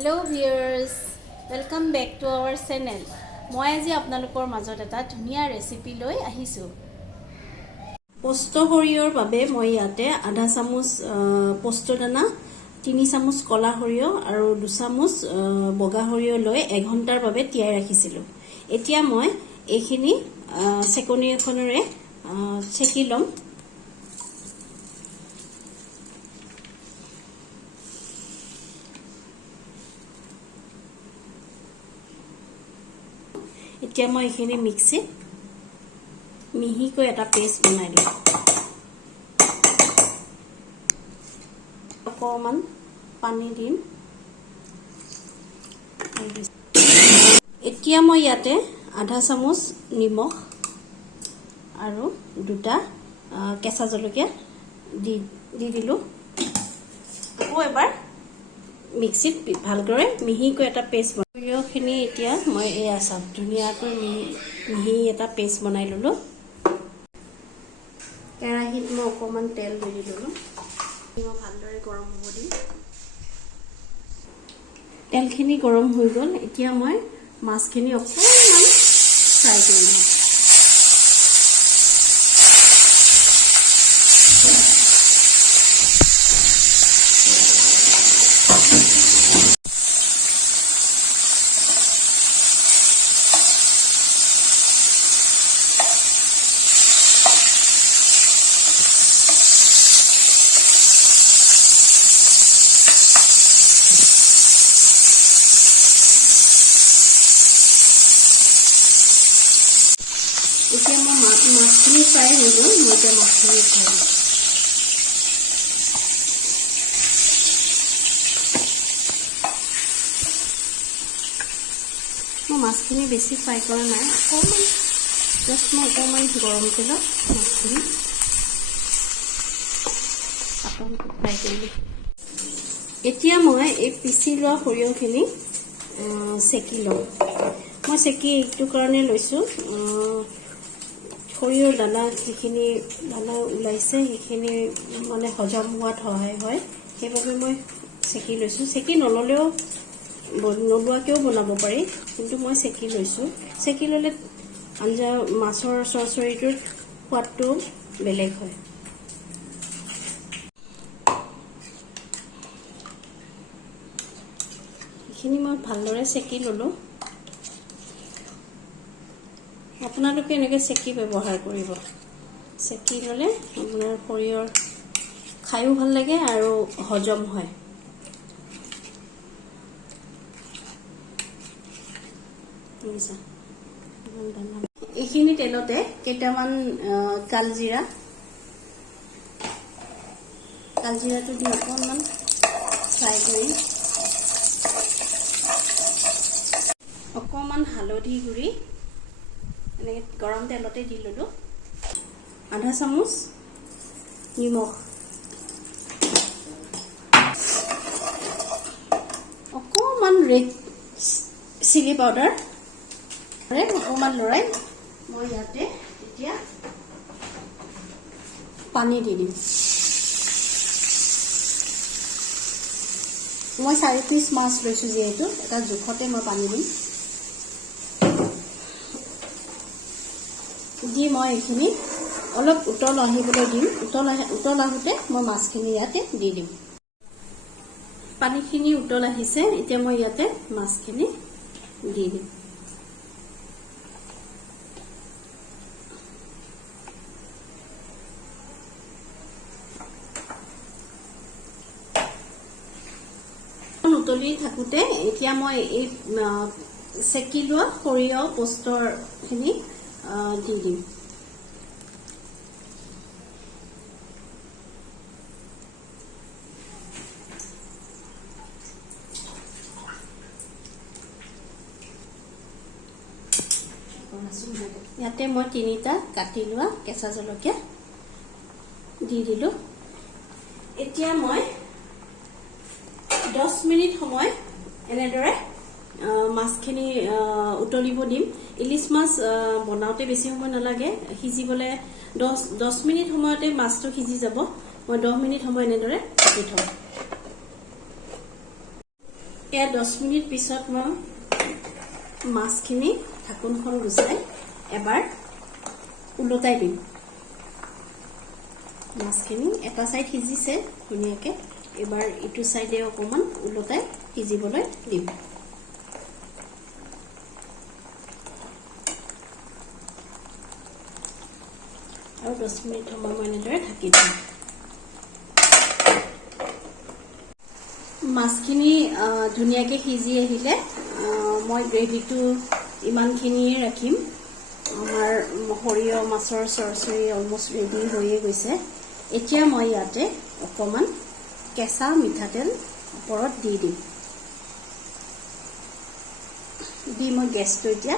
Hello viewers, welcome back to our channel. মই আজি আপোনালোকৰ মাজত এটা ধুনীয়া ৰেচিপি লৈ আহিছো। পোস্ত সৰিয়হৰ বাবে মই ইয়াতে আধা চামুচ পোস্ত দানা, 3 চামুচ কলা সৰিয়হ আৰু 2 চামুচ বগা সৰিয়হ লৈ 1 ঘণ্টাৰ বাবে তিয়াই ৰাখিছিলো। এতিয়া মই এইখিনি সেকনি এখনৰে ছেকি লম। এতিয়া মই এখিনি মিক্সিত মিহিকৈ এটা পেষ্ট বনাই লম। অকমান পানী দিম। এতিয়া মই ইয়াতে আধা চামুচ নিমখ আৰু 2টা কেঁচা জলকীয়া দি দিলো। আকৌ এবাৰ মিক্সিত ভালদৰে মিহিকৈ এটা পেষ্ট সৰিয়হখিনি এতিয়া মই এই আচাৰ ধুনীয়াকৈ মিহি এটা পেষ্ট বনাই ললো। কেৰাহীত মই অকমান তেল দি দিলো। মই ভালদৰে গৰম হ'ব দিম। তেলখিনি গৰম হৈ গ'ল। এতিয়া মই মাছখিনি অকমান ফ্ৰাই কৰি লম। এতিয়া মই মাছখিনি ফ্ৰাই হৈ গ'ল। মই এতিয়া মাছখিনি ফ্ৰাই মই মাছখিনি বেছি ফ্ৰাই কৰা নাই। অকণমান জাষ্ট মই অকণমান গৰম তেলত মাছখিনি পাতলকৈ ফ্ৰাই কৰিলোঁ। এতিয়া মই এই পিচি লোৱা সৰিয়হখিনি চেকি লওঁ। মই চেকি এইটো কাৰণে লৈছোঁ, সৰিয়হৰ দানা যিখিনি দানা ওলাইছে সেইখিনি মানে হজম হোৱাত সহায় হয়। সেইবাবে মই চেকি লৈছোঁ। চেকি নল'লেও নোলোৱাকেও বনাব পাৰি, কিন্তু মই চেকি লৈছোঁ। চেকি ল'লে আঞ্জা মাছৰ চৰচৰিটোৰ সোৱাদটো বেলেগ হয়। এইখিনি মই ভালদৰে চেকি ল'লোঁ। আপোনালোকে এনেকৈ চেকি ব্যৱহাৰ কৰিব। চেকি ল'লে আপোনাৰ সৰিয়হৰ খায়ো ভাল লাগে আৰু হজম হয়। এইখিনি তেলতে কেইটামান কালজিৰাটো দি অকণমান ফ্ৰাই কৰি অকণমান হালধি গুড়ি এনেকৈ গৰম তেলতে দি ল'লোঁ। আধা চামুচ নিমখ, অকণমান ৰেড চিলি পাউডাৰ অকণমান লৰাই মই ইয়াতে এতিয়া পানী দি দিম। মই 4 পিচ মাছ লৈছোঁ যিহেতু এটা জোখতে মই পানী দিম। দি মই এইখিনি অলপ উতল আহিবলৈ দিম। উতল আহোঁতে মই মাছখিনি ইয়াতে দি দিম। পানীখিনি উতল আহিছে। এতিয়া মই ইয়াতে মাছখিনি দি দিম। উতলি থাকোঁতে এতিয়া মই এই চেকি লোৱা সৰিয়হ পোস্তৰখিনি দি দিম। ইয়াতে মই 3টা কাটি লোৱা কেঁচা জলকীয়া দি দিলোঁ। এতিয়া মই 10 মিনিট সময় এনেদৰে মাছখিনি উতলিব দিম। ইলিশ মাছ বনাওঁতে বেছি সময় নালাগে, সিজিবলৈ 10 মিনিট সময়তে মাছটো সিজি যাব। মই 10 মিনিট সময় এনেদৰে ৰাখি থওঁ। এয়া 10 মিনিট পিছত মই মাছখিনি ঢাকনখন গুচাই এবাৰ উলটাই দিম। মাছখিনি এটা সাইড সিজিছে ধুনীয়াকৈ, এবাৰ ইটো সাইডে অকণমান উলটাই সিজিবলৈ দিম। আৰু 10 মিনিট সময় মই এনেদৰে ঢাকি দিম। মাছখিনি ধুনীয়াকৈ সিজি আহিলে মই গ্ৰেভিটো ইমানখিনিয়ে ৰাখিম। আমাৰ সৰিয়হ মাছৰ চৰচৰি অলমষ্ট ৰেডি হৈয়ে গৈছে। এতিয়া মই ইয়াতে অকণমান কেঁচা মিঠাতেল ওপৰত দি দিম। দি মই গেছটো এতিয়া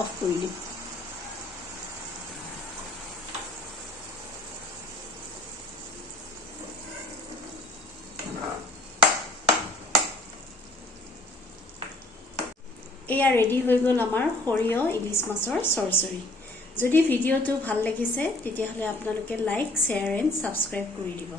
অফ কৰি দিম। এয়া ৰেডি হৈ গ'ল আমাৰ সৰিয়হ ইলিছ মাছৰ চৰচৰি। যদি ভিডিঅ'টো ভাল লাগিছে তেতিয়াহ'লে আপোনালোকে লাইক, শ্বেয়াৰ এণ্ড ছাবস্ক্ৰাইব কৰি দিব।